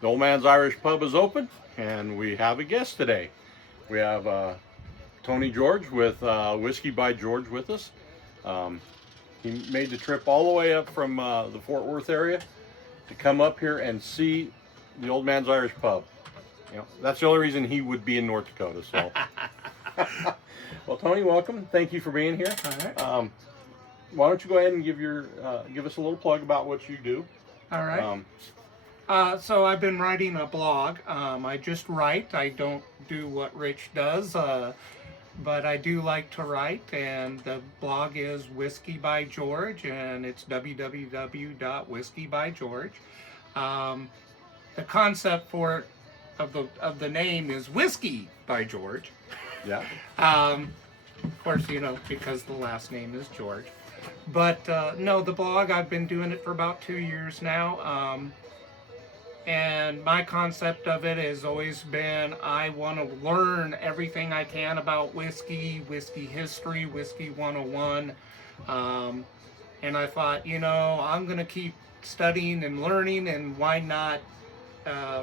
The Old Man's Irish Pub is open, and we have a guest today. We have Tony George with Whiskey by George with us. Um, he made the trip all the way up from the Fort Worth area to come up here and see the Old Man's Irish Pub. You know, that's the only reason he would be in North Dakota. So, well, Tony, welcome. Thank you for being here. All right. Why don't you go ahead and give us a little plug about what you do? All right. So I've been writing a blog. I just write. I don't do what Rich does, but I do like to write. And the blog is Whiskey by George, and it's www.whiskeybygeorge. The concept of the name is Whiskey by George. Yeah. Of course, because the last name is George. But no, the blog, I've been doing it for about 2 years now. And my concept of it has always been I want to learn everything I can about whiskey history, Whiskey 101. And I thought, I'm going to keep studying and learning, and why not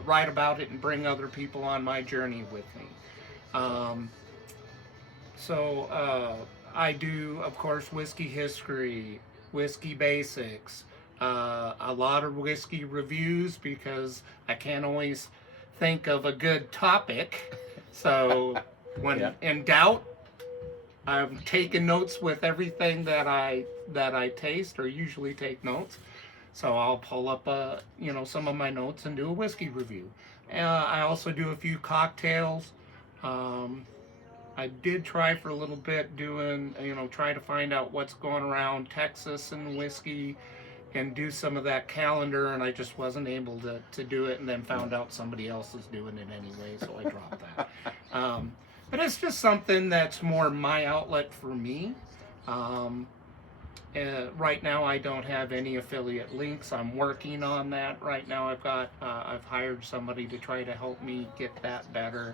write about it and bring other people on my journey with me. So I do, of course, whiskey history, whiskey basics, a lot of whiskey reviews, because I can't always think of a good topic. So when in doubt, I'm taking notes with everything that I taste, or usually take notes. So I'll pull up some of my notes and do a whiskey review. I also do a few cocktails. I did try for a little bit doing, try to find out what's going around Texas and whiskey, and do some of that calendar, and I just wasn't able to do it, and then found out somebody else is doing it anyway, so I dropped that. But it's just something that's more my outlet for me. Right now I don't have any affiliate links. I'm working on that right now. I've hired somebody to try to help me get that better.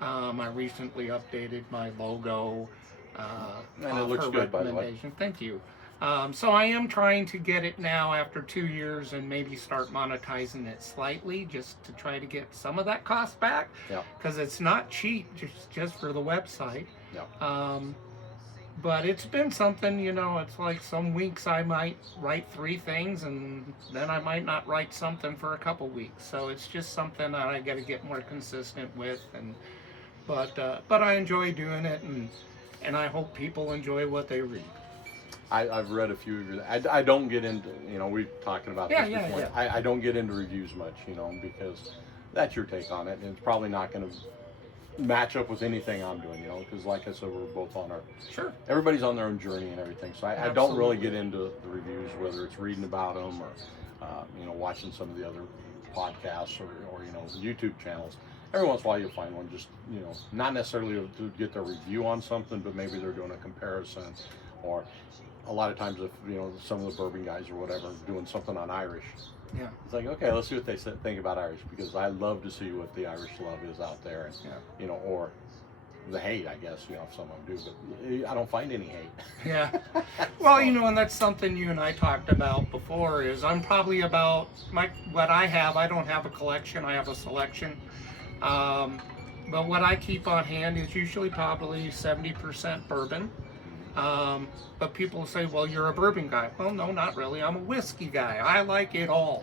I recently updated my logo. And it looks good, by the way. Thank you. So I am trying to get it now after 2 years, and maybe start monetizing it slightly, just to try to get some of that cost back. Yeah. Because it's not cheap just for the website. Yeah. But it's been something, it's like some weeks I might write 3 things, and then I might not write something for a couple weeks. So it's just something that I got to get more consistent with. But I enjoy doing it, and I hope people enjoy what they read. I've read a few of your. I don't get into, we've talking about this before. Yeah. I don't get into reviews much, because that's your take on it, and it's probably not going to match up with anything I'm doing, because like I said, we're both on our. Sure. Everybody's on their own journey and everything, so I don't really get into the reviews, whether it's reading about them or, watching some of the other podcasts or YouTube channels. Every once in a while you'll find one, just, not necessarily to get their review on something, but maybe they're doing a comparison, or a lot of times if, some of the bourbon guys or whatever doing something on Irish. Yeah. It's like, okay, let's see what they think about Irish, because I love to see what the Irish love is out there, and, or the hate, I guess, if some of them do, but I don't find any hate. Yeah. Well, and that's something you and I talked about before, is I'm probably about, what I have, I don't have a collection, I have a selection. But what I keep on hand is usually probably 70% bourbon. But people say, well, you're a bourbon guy. Well, no, not really. I'm a whiskey guy. I like it all.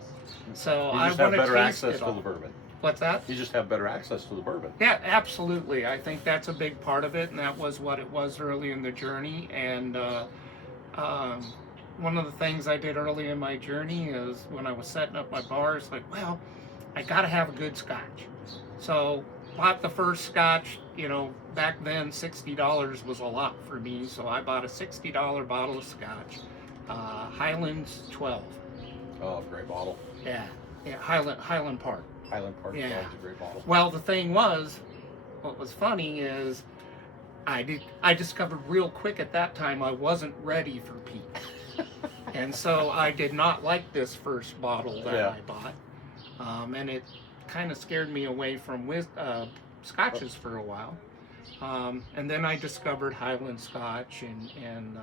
So I want to taste it all. You just have better access to the bourbon. What's that? You just have better access to the bourbon. Yeah, absolutely. I think that's a big part of it, and that was what it was early in the journey. And one of the things I did early in my journey is when I was setting up my bar, it's like, well, I got to have a good scotch. So bought the first scotch, back then $60 was a lot for me, so I bought a $60 bottle of scotch, Highlands 12. Oh, great bottle. Yeah, Highland Park. Highland Park is a great bottle. Well, the thing was, what was funny is I discovered real quick at that time I wasn't ready for peat. And so I did not like this first bottle that I bought. And it kind of scared me away from scotches for a while. And then I discovered Highland Scotch and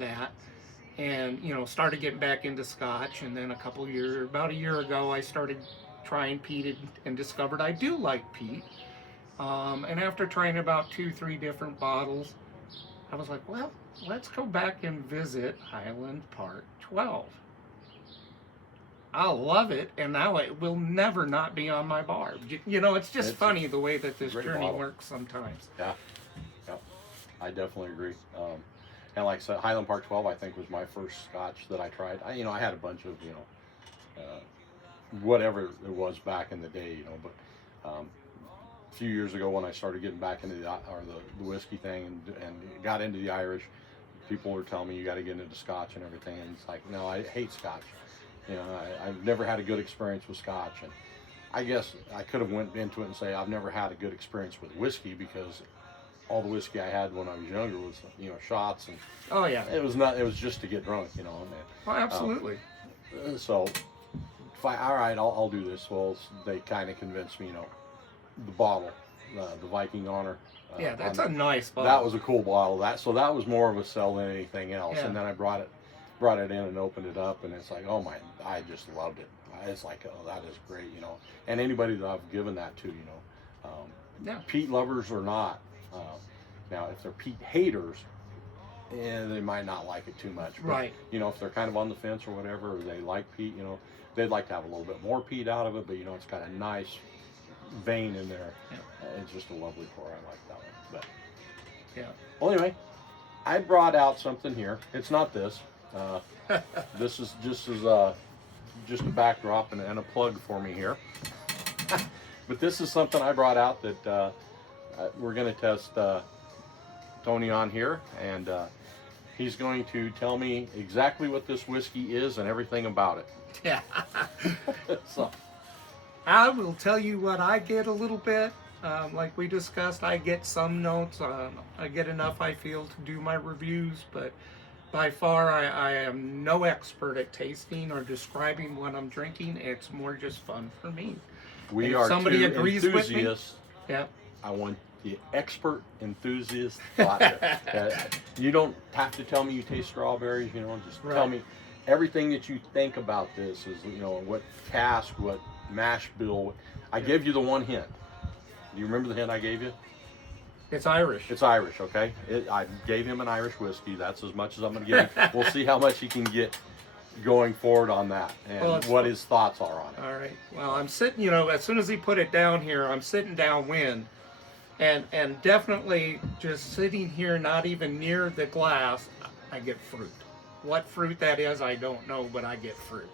that. and started getting back into Scotch. And then about a year ago, I started trying peat and discovered I do like peat. And after trying about 2, 3 different bottles, I was like, well, let's go back and visit Highland Park 12. I love it, and now it will never not be on my bar. It's just funny the way that this journey bottle. works sometimes. Yeah, yeah, I definitely agree. And like I said, Highland Park 12, I think, was my first Scotch that I tried. I had a bunch of, whatever it was back in the day, but a few years ago when I started getting back into the whiskey thing and got into the Irish, people were telling me you got to get into Scotch and everything, and it's like, no, I hate Scotch. I've never had a good experience with Scotch, and I guess I could have went into it and say I've never had a good experience with whiskey, because all the whiskey I had when I was younger was shots, and Oh yeah. it was just to get drunk, and, Well, absolutely. so all right, I'll do this. Well, they kind of convinced me, the bottle, the Viking Honor. Yeah, that's a nice bottle. That was a cool bottle. That was more of a sell than anything else. Yeah. And then I brought it in and opened it up, and it's like, oh my, I just loved it. It's like, oh, that is great, And anybody that I've given that to, Yeah. peat lovers or not. Now, if they're peat haters, they might not like it too much. But, Right. If they're kind of on the fence or whatever, or they like peat, they'd like to have a little bit more peat out of it, but it's got a nice vein in there. Yeah. It's just a lovely pour. I like that one. But Yeah. well, anyway, I brought out something here. It's not this. This is just a backdrop and a plug for me here. But this is something I brought out that we're going to test Tony on here, and he's going to tell me exactly what this whiskey is and everything about it. Yeah. So, I will tell you what I get a little bit. Like we discussed, I get some notes. I get enough, I feel, to do my reviews, but by far I am no expert at tasting or describing what I'm drinking. It's more just fun for me. we And if are somebody two agrees with me- enthusiasts. Yeah. I want the expert enthusiast thought. You don't have to tell me you taste strawberries, just tell Right. me everything that you think about this is, what cask, what mash bill. I gave you the one hint. Do you remember the hint I gave you? It's Irish. It's Irish, okay? I gave him an Irish whiskey. That's as much as I'm going to give him. We'll see how much he can get going forward on that, and Well, what his thoughts are on it. All right. Well, I'm sitting, as soon as he put it down here, I'm sitting downwind. And definitely just sitting here, not even near the glass, I get fruit. What fruit that is, I don't know, but I get fruit.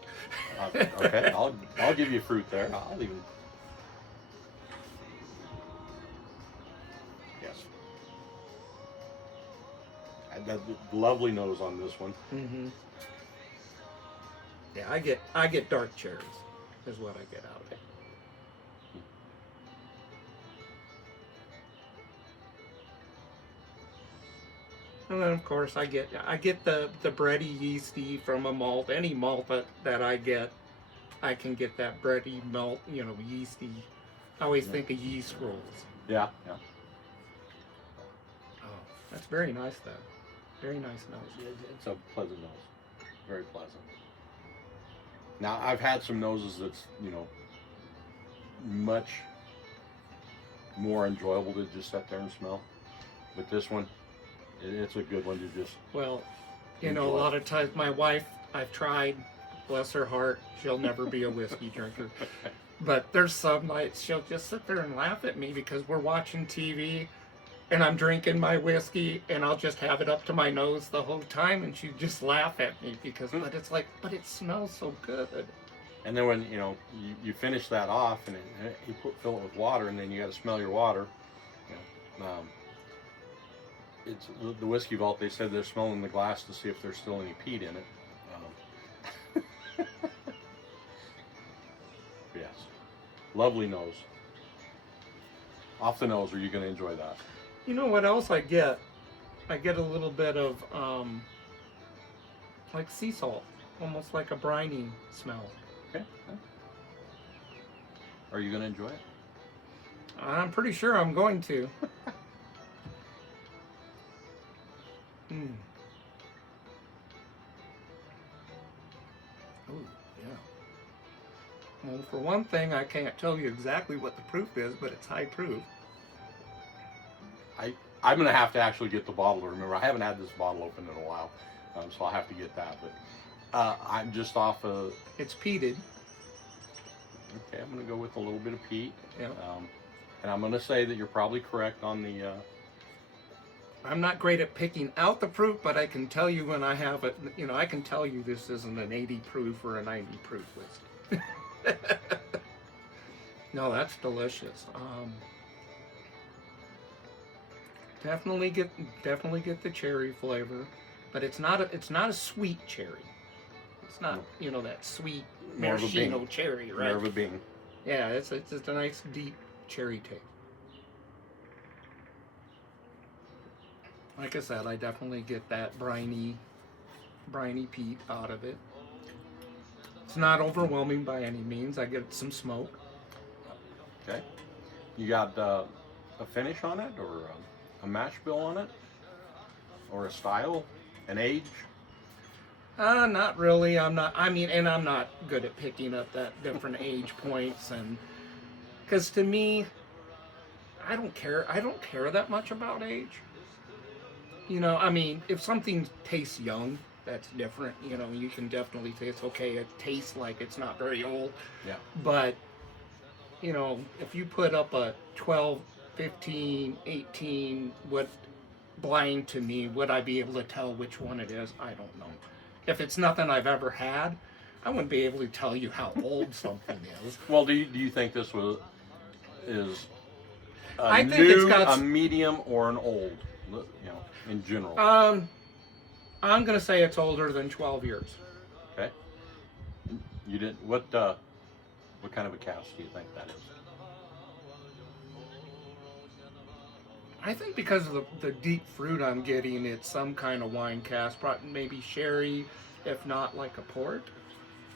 Okay, I'll give you fruit there. I'll even. Yes. And that lovely nose on this one. Mm-hmm. Yeah, I get dark cherries, is what I get out of it. And then of course I get the bready yeasty from a malt. Any malt that I get, I can get that bready malt, yeasty. I always think of yeast rolls. Yeah. Oh, that's very nice though. Very nice nose. It's a pleasant nose. Very pleasant. Now, I've had some noses that's, much more enjoyable to just sit there and smell. But this one, it's a good one to just. Well, a enjoy. lot of times my wife, I've tried, bless her heart, she'll never be a whiskey drinker. But there's some nights she'll just sit there and laugh at me because we're watching TV and I'm drinking my whiskey and I'll just have it up to my nose the whole time and she'd just laugh at me because, but it's like, but it smells so good. And then when you finish that off and you fill it with water, and then you got to smell your water. It's the whiskey vault. They said they're smelling the glass to see if there's still any peat in it. Yes, lovely nose. Off the nose, are you going to enjoy that? You know what else I get? I get a little bit of like sea salt, almost like a briny smell. Okay. Are you going to enjoy it? I'm pretty sure I'm going to. Well, for one thing, I can't tell you exactly what the proof is, but it's high proof. I'm gonna have to actually get the bottle to remember. I haven't had this bottle open in a while, so I'll have to get that. But I'm just off of. It's peated. Okay, I'm gonna go with a little bit of peat. Yeah. And I'm gonna say that you're probably correct on the. I'm not great at picking out the fruit, but I can tell you when I have it. You know, I can tell you this isn't an 80 proof or a 90 proof whiskey. No, that's delicious. Definitely get the cherry flavor, but it's not a sweet cherry. It's not, you know, that sweet More of a bean. maraschino cherry, right? Nerve of being. Yeah, it's just a nice deep cherry taste. Like I said, I definitely get that briny peat out of it. It's not overwhelming by any means. I get some smoke. Okay. You got a finish on it, or a mash bill on it, or a style, an age? Not really. I'm not good at picking up that different age points, and because to me, I don't care that much about age. You know, I mean, if something tastes young, that's different. You know, you can definitely taste, okay, it tastes like it's not very old. Yeah. But, you know, if you put up a 12, 15, 18, what blind to me, would I be able to tell which one it is? I don't know. If it's nothing I've ever had, I wouldn't be able to tell you how old something is. Well, do you think this is I think new, it's got a medium, or an old? You know, in general. I'm gonna say it's older than 12 years. Okay. You didn't. What kind of a cask do you think that is? I think because of the deep fruit I'm getting, it's some kind of wine cask, probably maybe sherry, if not like a port.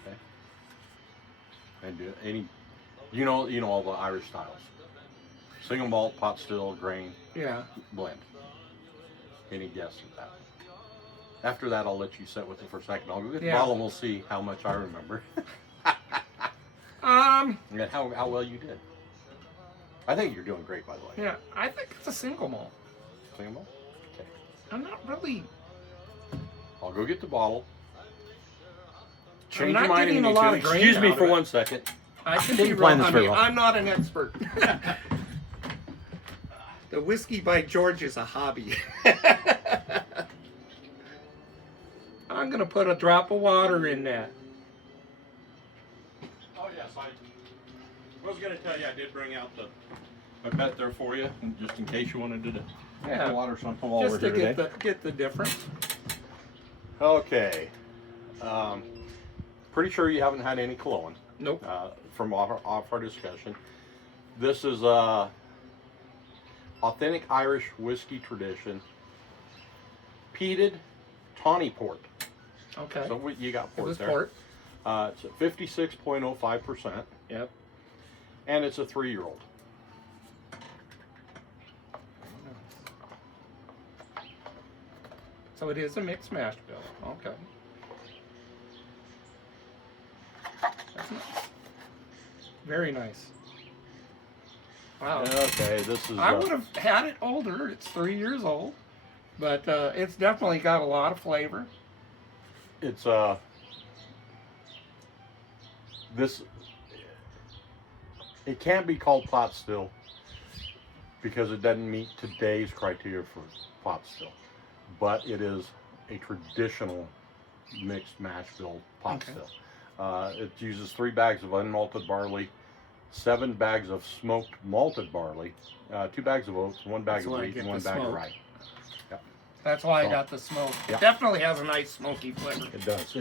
Okay. And do any, you know all the Irish styles. Single malt, pot still, grain, Yeah. blend. Any guess at that? After that, I'll let you sit with it for a second. I'll go get the Yeah. bottle and we'll see how much I remember. And how well you did. I think you're doing great, by the way. Yeah, I think it's a single malt. Single malt? Okay. I'm not really. I'll go get the bottle. I'm Change not your mind getting in a lot of grain Excuse me out for of it. 1 second. I can Didn't be plan wrong. this very well. I'm not an expert. The whiskey by George is a hobby. I'm gonna put a drop of water in that. Oh yes, I was going to tell you I did bring out my pet there for you, just in case you wanted to Yeah. water something while Just we're to here today. get the difference. Okay. Pretty sure you haven't had any cologne Nope. from off our discussion. This is authentic Irish whiskey tradition, peated tawny port. Okay. So you got It port was there. port. It's at 56.05%, Yep. and it's a 3-year-old. So it is a mixed mash bill. Okay. That's nice. Very nice. Wow. Okay, this is. I would have had it older. It's 3 years old, but it's definitely got a lot of flavor. It's this. It can't be called pot still because it doesn't meet today's criteria for pot still, but it is a traditional mixed mash bill pot Okay. still. It uses 3 bags of unmalted barley, 7 bags of smoked malted barley, 2 bags of oats, 1 bag That's of where I wheat, get and 1 the bag of smoke. rye. That's why I So- got the smoke. Yeah. It definitely has a nice smoky flavor. It does.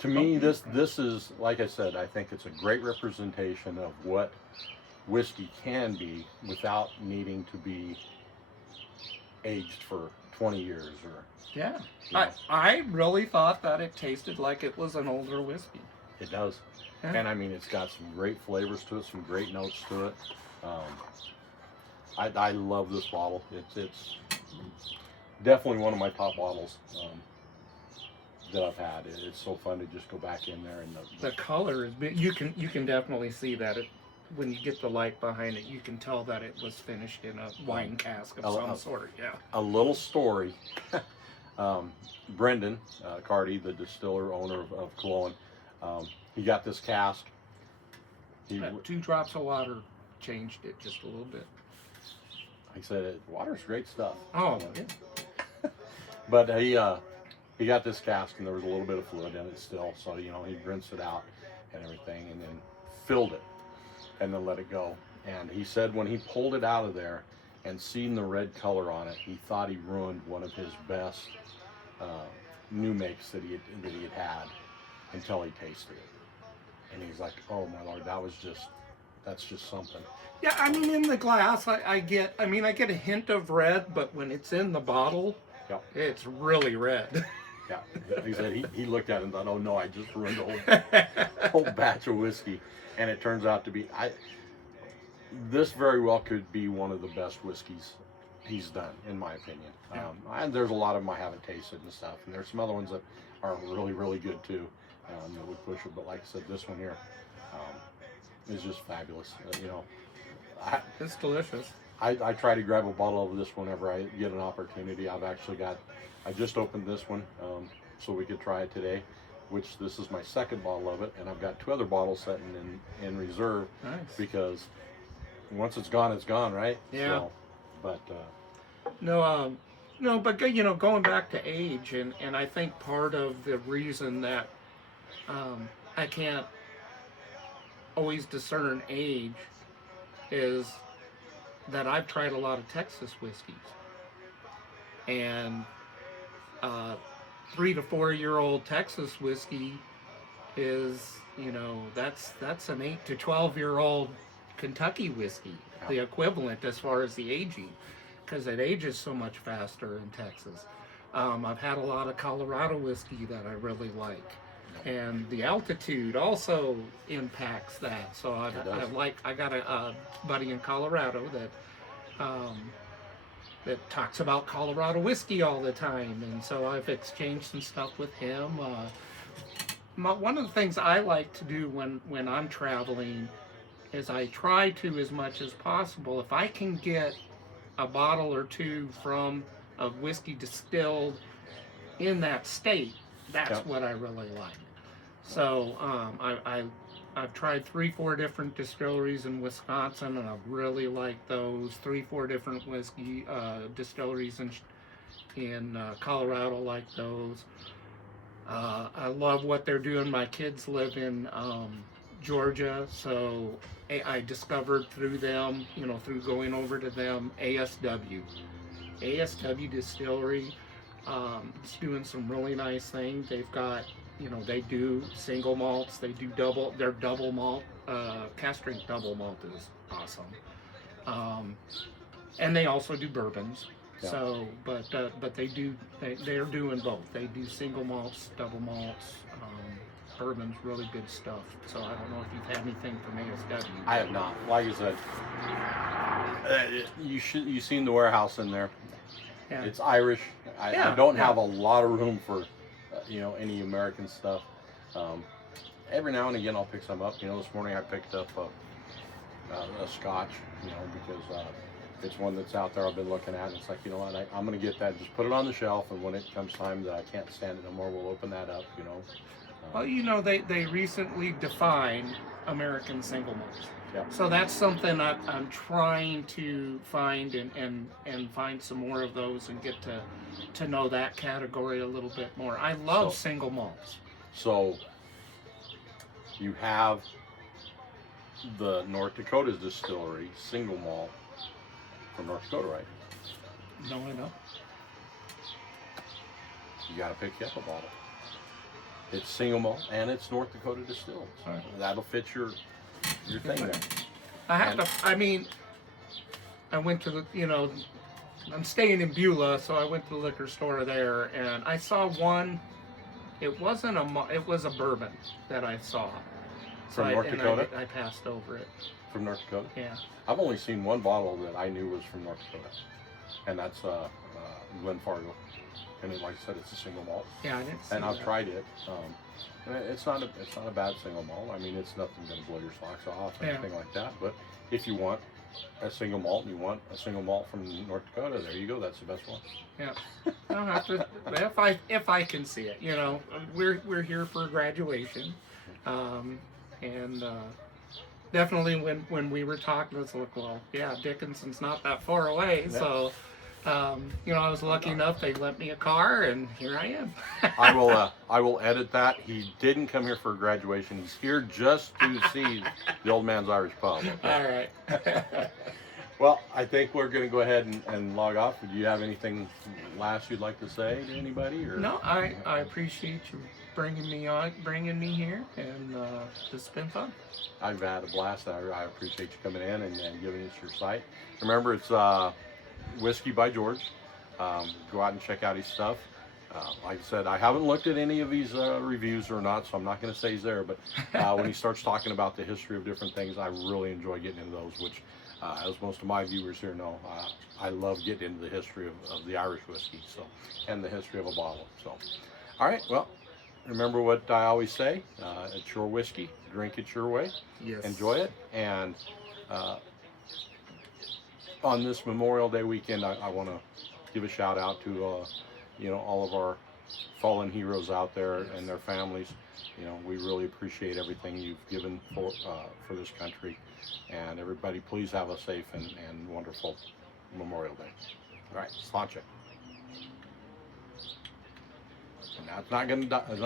To me, this is, like I said, I think it's a great representation of what whiskey can be without needing to be aged for 20 years or. Yeah. Yeah. I really thought that it tasted like it was an older whiskey. It does. Yeah. And I mean, it's got some great flavors to it, some great notes to it. I love this bottle. It's definitely one of my top bottles. that I've had. It's so fun to just go back in there and The color is you can definitely see that it when you get the light behind it, you can tell that it was finished in a wine cask of some sort. Yeah. a little story. Brendan Cardy, the distiller owner of Cologne, he got this cask. He 2 drops of water changed it just a little bit. said, "Water's great stuff." Oh, yeah. But he got this cask and there was a little bit of fluid in it still, so he rinsed it out and everything, and then filled it, and then let it go. And he said when he pulled it out of there and seen the red color on it, he thought he ruined one of his best new makes that he had had until he tasted it. And he's like, "Oh my Lord, that's just something." Yeah, I mean, in the glass, I get a hint of red, but when it's in the bottle, Yep. it's really red. Yeah, he said he looked at it and thought, "Oh no, I just ruined a whole batch of whiskey," and it turns out to be this very well could be one of the best whiskeys he's done, in my opinion. Yeah. And there's a lot of them I haven't tasted and stuff, and there's some other ones that are really, really good too, that would push it. But like I said, this one here is just fabulous. It's delicious. I try to grab a bottle of this whenever I get an opportunity. I just opened this one so we could try it today, which this is my second bottle of it, and I've got 2 other bottles sitting in reserve. Nice. Because once it's gone, right? Yeah. So, but No, but going back to age, and I think part of the reason that I can't always discern age is that I've tried a lot of Texas whiskeys, and 3 to 4 year old Texas whiskey is that's an 8 to 12 year old Kentucky whiskey, the equivalent as far as the aging, because it ages so much faster in Texas. I've had a lot of Colorado whiskey that I really like, and the altitude also impacts that. So I got a buddy in Colorado that talks about Colorado whiskey all the time, and so I've exchanged some stuff with him. One of the things I like to do when I'm traveling is I try to, as much as possible, if I can get a bottle or 2 from a whiskey distilled in that state, that's what I really like. So I've tried 3-4 different distilleries in Wisconsin, and I've really liked those. 3-4 different whiskey distilleries in Colorado, like those. I love what they're doing. My kids live in Georgia, so I discovered through them, through going over to them, ASW Distillery. It's doing some really nice things. They've got, they do single malts, they do their double malt, cask strength double malt is awesome. And they also do bourbons. Yeah. So, but they're doing both. They do single malts, double malts, bourbon's really good stuff. So I don't know if you've had anything from ASW. I have not. Like I said, you seen the warehouse in there. Yeah. It's Irish. I don't have a lot of room for any American stuff. Every now and again I'll pick some up. This morning I picked up a Scotch, because it's one that's out there I've been looking at, and it's like, what, I'm going to get that, just put it on the shelf, and when it comes time that I can't stand it no more, we'll open that up, Well, they recently defined American single malts. Yeah. So that's something I'm trying to find and find some more of those and get to know that category a little bit more. I love single malts. So you have the North Dakota Distillery single malt from North Dakota, right? No, I know. You got to pick you up a bottle. It's single malt and it's North Dakota distilled. So that'll fit your thing there. I went to I'm staying in Beulah, so I went to the liquor store there, and I saw one. It wasn't it was a bourbon that I saw. From North Dakota? I passed over it. From North Dakota? Yeah. I've only seen one bottle that I knew was from North Dakota, and that's Glen Fargo. and like I said, it's a single malt, Yeah, I didn't see and I've that. tried it. And it's not a bad single malt. I mean, it's nothing going to blow your socks off or Yeah. anything like that. But if you want a single malt and you want a single malt from North Dakota, there you go. That's the best one. Yeah, I'll have to if I can see it. You know, we're here for graduation, and definitely when we were talking, it's like, well, yeah, Dickinson's not that far away, Yeah. so. You know, I was lucky enough they lent me a car, and here I am. I will edit that. He didn't come here for graduation. He's here just to see the Old Man's Irish Pub. Okay? All right. Well, I think we're going to go ahead and log off. Do you have anything last you'd like to say to anybody? Or? No, I appreciate you bringing me here, and it's been fun. I've had a blast. I appreciate you coming in and giving us your site. Remember, it's Whiskey by George. Go out and check out his stuff. Like I said, I haven't looked at any of his reviews or not, so I'm not going to say he's there. But when he starts talking about the history of different things, I really enjoy getting into those, which, as most of my viewers here know, I love getting into the history of the Irish whiskey, so, and the history of a bottle. So, all right, well, remember what I always say, it's your whiskey, drink it your way, Yes. enjoy it, and on this Memorial Day weekend, I want to give a shout out to you know, all of our fallen heroes out there and their families. You know, we really appreciate everything you've given for this country, and everybody, please have a safe and wonderful Memorial Day. All right, Sláinte. And that's not going to